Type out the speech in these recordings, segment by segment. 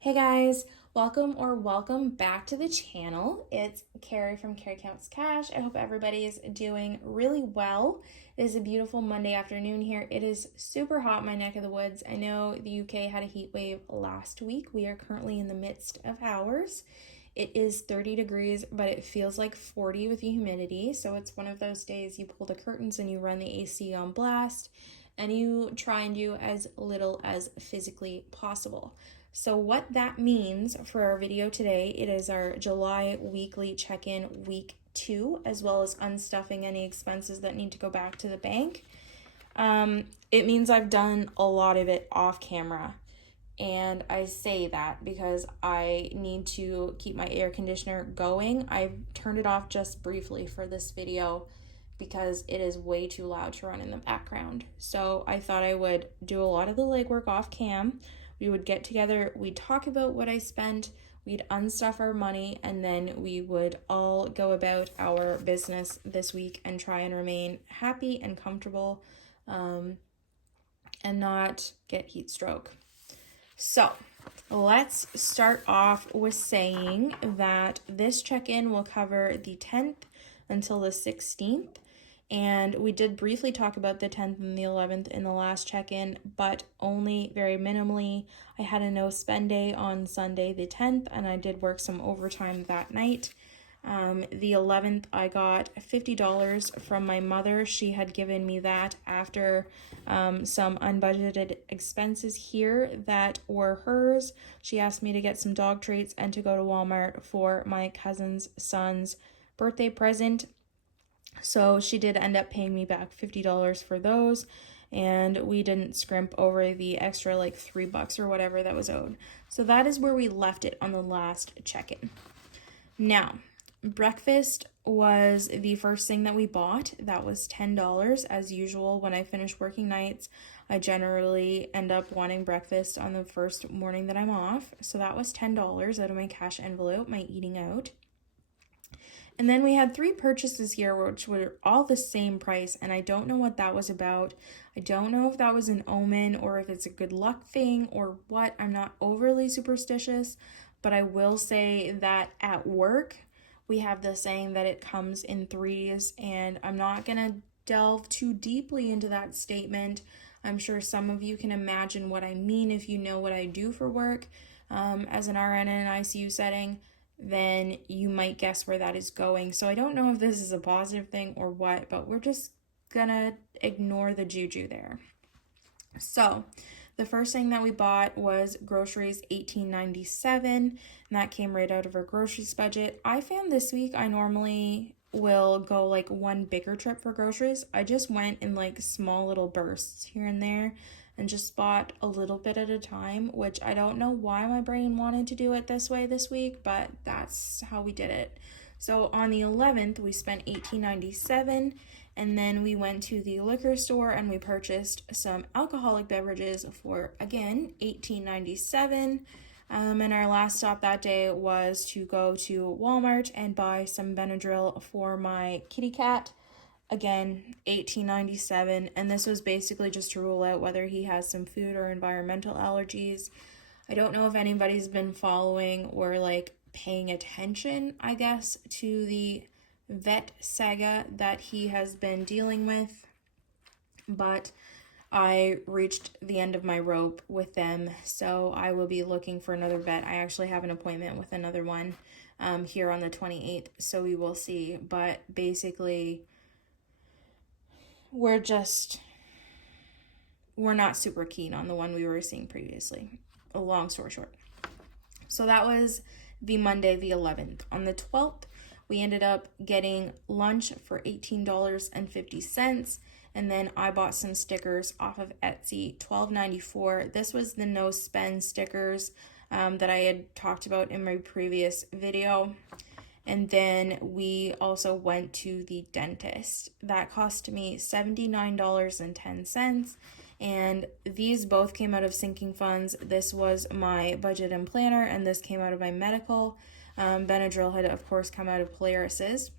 Hey guys, welcome back to the channel. It's Carrie from Carrie Counts Cash. I hope everybody is doing really well. It is a beautiful Monday afternoon here. It is super hot in my neck of the woods. I know the UK had a heat wave last week. We are currently in the midst of ours. It is 30 degrees, but it feels like 40 with the humidity. So it's one of those days you pull the curtains and you run the AC on blast and you try and do as little as physically possible. So what that means for our video today, it is our July weekly check-in week 2, as well as unstuffing any expenses that need to go back to the bank. It means I've done a lot of it off camera. And I say that because I need to keep my air conditioner going. I've turned it off just briefly for this video because it is way too loud to run in the background. So I thought I would do a lot of the legwork off cam. We would get together, we'd talk about what I spent, we'd unstuff our money, and then we would all go about our business this week and try and remain happy and comfortable and not get heat stroke. So let's start off with saying that this check-in will cover the 10th until the 16th. And we did briefly talk about the 10th and the 11th in the last check-in, but only very minimally. I had a no spend day on Sunday the 10th, and I did work some overtime that night. The 11th, I got $50 from my mother. She had given me that after some unbudgeted expenses here that were hers. She asked me to get some dog treats and to go to Walmart for my cousin's son's birthday present. So she did end up paying me back $50 for those, and we didn't scrimp over the extra like $3 or whatever that was owed. So that is where we left it on the last check-in. Now, breakfast was the first thing that we bought. That was $10. As usual, when I finish working nights, I generally end up wanting breakfast on the first morning that I'm off. So that was $10 out of my cash envelope, my eating out. And then we had 3 purchases here, which were all the same price, and I don't know what that was about. I don't know if that was an omen or if it's a good luck thing or what. I'm not overly superstitious, but I will say that at work, we have the saying that it comes in threes, and I'm not going to delve too deeply into that statement. I'm sure some of you can imagine what I mean if you know what I do for work as an RN in an ICU setting. Then you might guess where that is going. So I don't know if this is a positive thing or what, but we're just gonna ignore the juju there. So the first thing that we bought was groceries, $18.97, and that came right out of our groceries budget. I found this week I normally will go like one bigger trip for groceries. I just went in like small little bursts here and there and just bought a little bit at a time, which I don't know why my brain wanted to do it this way this week, but that's how we did it. So on the 11th, we spent $18.97, and then we went to the liquor store and we purchased some alcoholic beverages for, again, $18.97. And our last stop that day was to go to Walmart and buy some Benadryl for my kitty cat. Again, $18.97, and this was basically just to rule out whether he has some food or environmental allergies. I don't know if anybody's been following or like paying attention, I guess, to the vet saga that he has been dealing with, but I reached the end of my rope with them, so I will be looking for another vet. I actually have an appointment with another one here on the 28th, so we will see, but basically we're not super keen on the one we were seeing previously. A long story short. So that was the Monday, the 11th. On the 12th, we ended up getting lunch for $18.50. And then I bought some stickers off of Etsy, $12.94. This was the no spend stickers that I had talked about in my previous video. And then we also went to the dentist. That cost me $79.10. And these both came out of sinking funds. This was my budget and planner, and this came out of my medical. Benadryl had, of course, come out of Polaris's.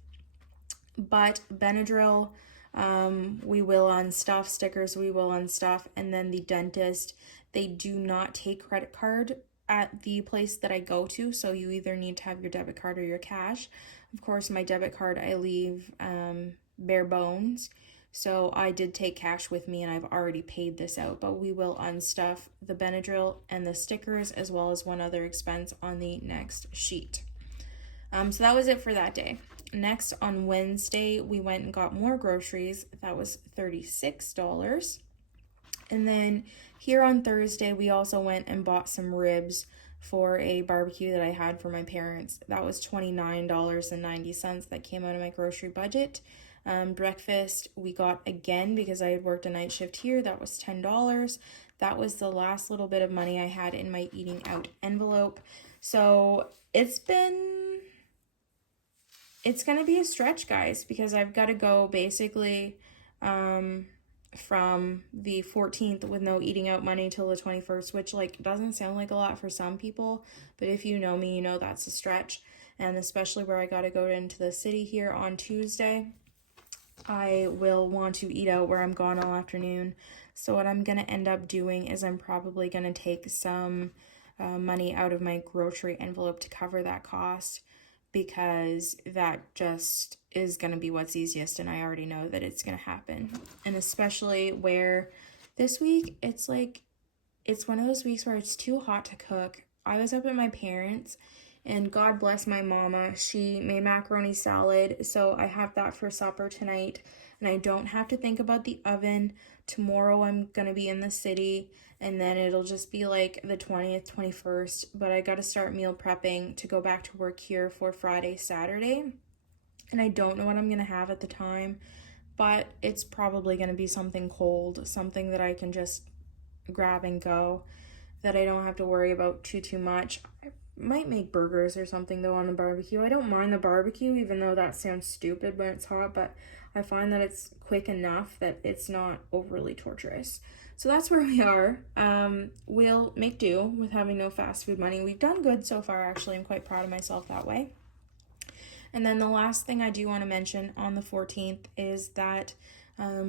But Benadryl, we will unstuff. Stickers, we will unstuff. And then the dentist, they do not take credit card at the place that I go to, so you either need to have your debit card or your cash. Of course, my debit card I leave bare bones, so I did take cash with me and I've already paid this out, but we will unstuff the Benadryl and the stickers as well as one other expense on the next sheet. So that was it for that day. Next, on Wednesday, we went and got more groceries. That was $36. And then here on Thursday, we also went and bought some ribs for a barbecue that I had for my parents. That was $29.90 that came out of my grocery budget. Breakfast we got again because I had worked a night shift here. That was $10. That was the last little bit of money I had in my eating out envelope. So it's going to be a stretch, guys, because I've got to go basically from the 14th with no eating out money till the 21st, which like doesn't sound like a lot for some people, but if you know me, you know that's a stretch. And especially where I got to go into the city here on Tuesday, I will want to eat out where I'm gone all afternoon. So what I'm going to end up doing is I'm probably going to take some money out of my grocery envelope to cover that cost, because that just is going to be what's easiest, and I already know that it's going to happen. And especially where this week, it's one of those weeks where it's too hot to cook. I was up at my parents', and God bless my mama, she made macaroni salad, so I have that for supper tonight, and I don't have to think about the oven. Tomorrow I'm going to be in the city, and then it'll just be like the 20th, 21st, but I got to start meal prepping to go back to work here for Friday, Saturday, and I don't know what I'm going to have at the time, but it's probably going to be something cold, something that I can just grab and go, that I don't have to worry about too much. I might make burgers or something though on the barbecue. I don't mind the barbecue, even though that sounds stupid when it's hot, but I find that it's quick enough that it's not overly torturous. So that's where we are. We'll make do with having no fast food money. We've done good so far, actually. I'm quite proud of myself that way. And then the last thing I do want to mention on the 14th is that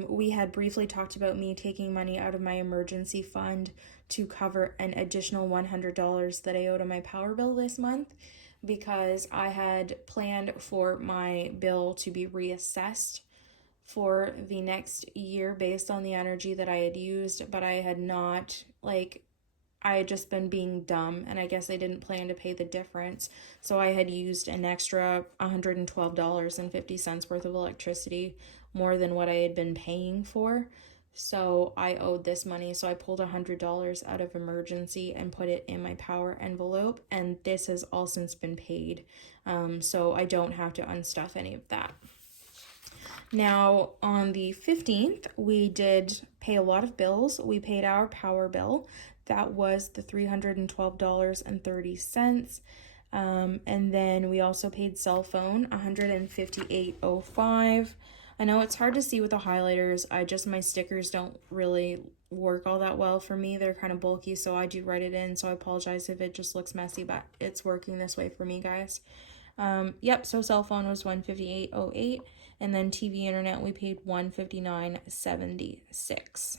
we had briefly talked about me taking money out of my emergency fund to cover an additional $100 that I owed on my power bill this month, because I had planned for my bill to be reassessed for the next year based on the energy that I had used, but I had not, I had just been being dumb, and I guess I didn't plan to pay the difference. So I had used an extra $112.50 worth of electricity, more than what I had been paying for. So I owed this money, so I pulled $100 out of emergency and put it in my power envelope, and this has all since been paid. So I don't have to unstuff any of that. Now, on the 15th, we did pay a lot of bills. We paid our power bill. That was the $312.30. And then we also paid cell phone, $158.05. I know it's hard to see with the highlighters. My stickers don't really work all that well for me. They're kind of bulky, so I do write it in. So I apologize if it just looks messy, but it's working this way for me, guys. So cell phone was $158.08, and then TV internet we paid $159.76,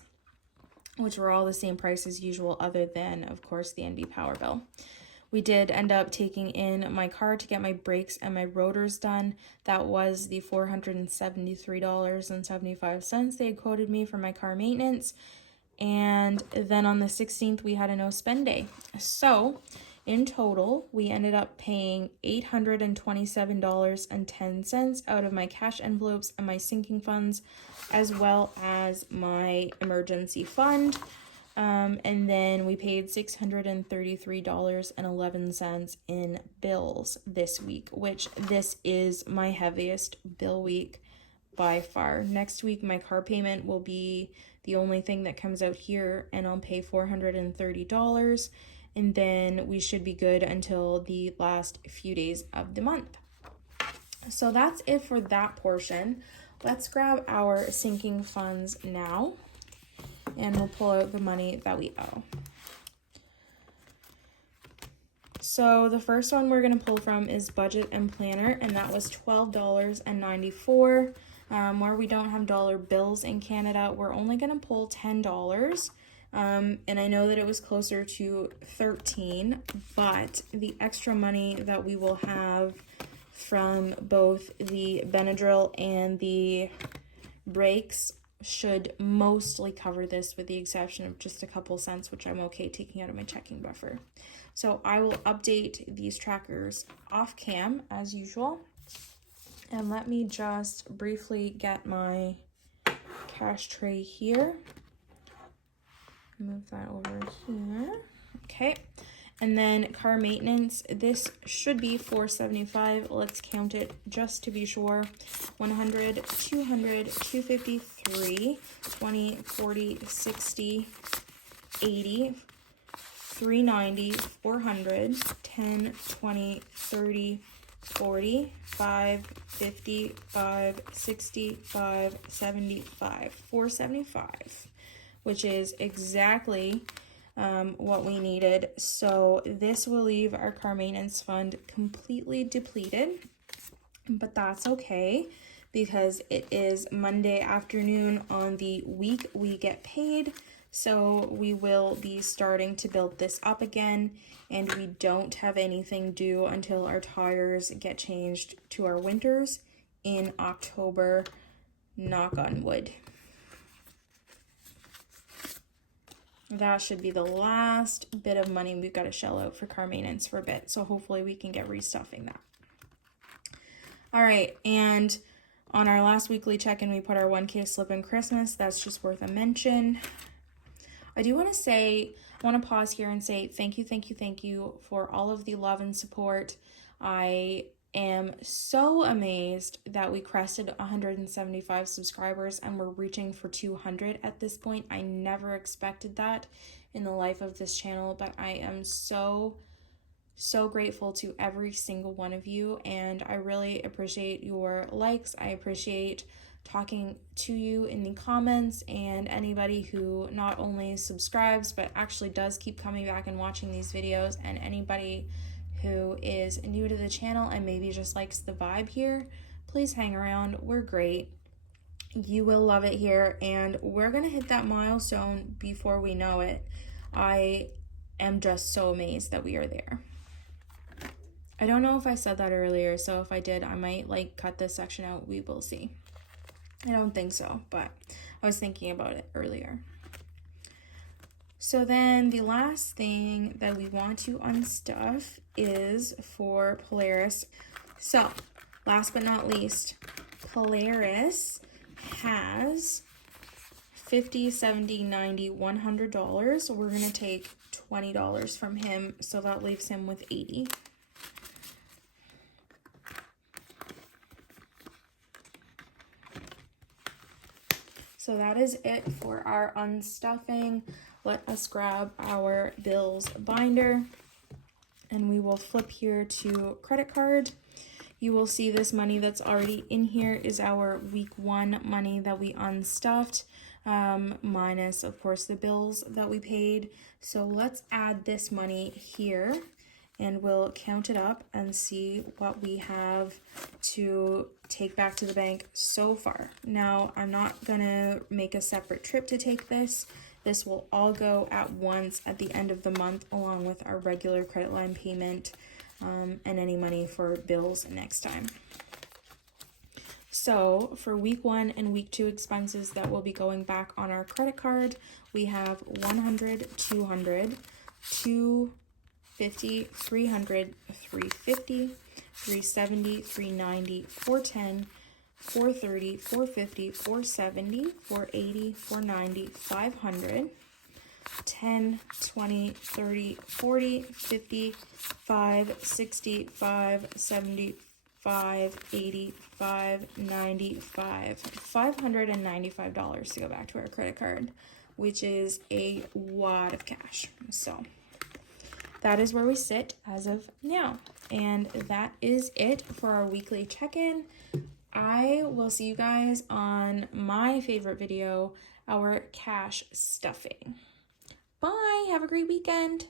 which were all the same price as usual, other than, of course, the NB power bill. We did end up taking in my car to get my brakes and my rotors done. That was the $473.75 they had quoted me for my car maintenance. And then on the 16th, we had a no spend day. So in total, we ended up paying $827.10 out of my cash envelopes and my sinking funds, as well as my emergency fund. And then we paid $633.11 in bills this week, which this is my heaviest bill week by far. Next week, my car payment will be the only thing that comes out here, and I'll pay $430. And then we should be good until the last few days of the month. So that's it for that portion. Let's grab our sinking funds now, and we'll pull out the money that we owe. So the first one we're going to pull from is Budget and Planner, and that was $12.94. Where we don't have dollar bills in Canada, we're only going to pull $10. And I know that it was closer to 13, but the extra money that we will have from both the Benadryl and the breaks should mostly cover this, with the exception of just a couple cents, which I'm okay taking out of my checking buffer. So I will update these trackers off cam as usual. And let me just briefly get my cash tray here. Move that over here. Okay. And then car maintenance, this should be $475. Let's count it just to be sure. 100, 200, 253, 20, 40, 60, 80, 390, 400, 10, 20, 30, 40, 5, 50, 5, 60, 5, 75, 475, which is exactly what we needed. So this will leave our car maintenance fund completely depleted, but that's okay because it is Monday afternoon on the week we get paid. So we will be starting to build this up again, and we don't have anything due until our tires get changed to our winters in October, knock on wood. That should be the last bit of money we've got to shell out for car maintenance for a bit. So hopefully we can get restuffing that. All right, and on our last weekly check-in, we put our 1K slip in Christmas. That's just worth a mention. I do want to pause here and say thank you for all of the love and support. I am so amazed that we crested 175 subscribers and we're reaching for 200 at this point. I never expected that in the life of this channel, but I am so grateful to every single one of you, and I really appreciate your likes. I appreciate talking to you in the comments, and anybody who not only subscribes but actually does keep coming back and watching these videos, and anybody who is new to the channel and maybe just likes the vibe here, please hang around. We're great. You will love it here, and we're gonna hit that milestone before we know it. I am just so amazed that we are there. I don't know if I said that earlier, so if I did, I might cut this section out. We will see. I don't think so, but I was thinking about it earlier. So then the last thing that we want to unstuff is for Polaris. So last but not least, Polaris has $50, $70, $90, $100. So we're going to take $20 from him. So that leaves him with $80. So that is it for our unstuffing. Let us grab our bills binder and we will flip here to credit card. You will see this money that's already in here is our week 1 money that we unstuffed, minus of course the bills that we paid. So let's add this money here and we'll count it up and see what we have to take back to the bank so far. Now, I'm not gonna make a separate trip to take this. This will all go at once at the end of the month, along with our regular credit line payment and any money for bills next time. So for week 1 and week 2 expenses that will be going back on our credit card, we have 100, 200, 250, 300, 350, 370, 390, 410, 430, 450, 470, 480, 490, 500, 10, 20, 30, 40, 50, 5, 60, 5, 70, 5, 80, 5, 95, $595 to go back to our credit card, which is a lot of cash. So that is where we sit as of now. And that is it for our weekly check-in. I will see you guys on my favorite video, our cash stuffing. Bye. Have a great weekend.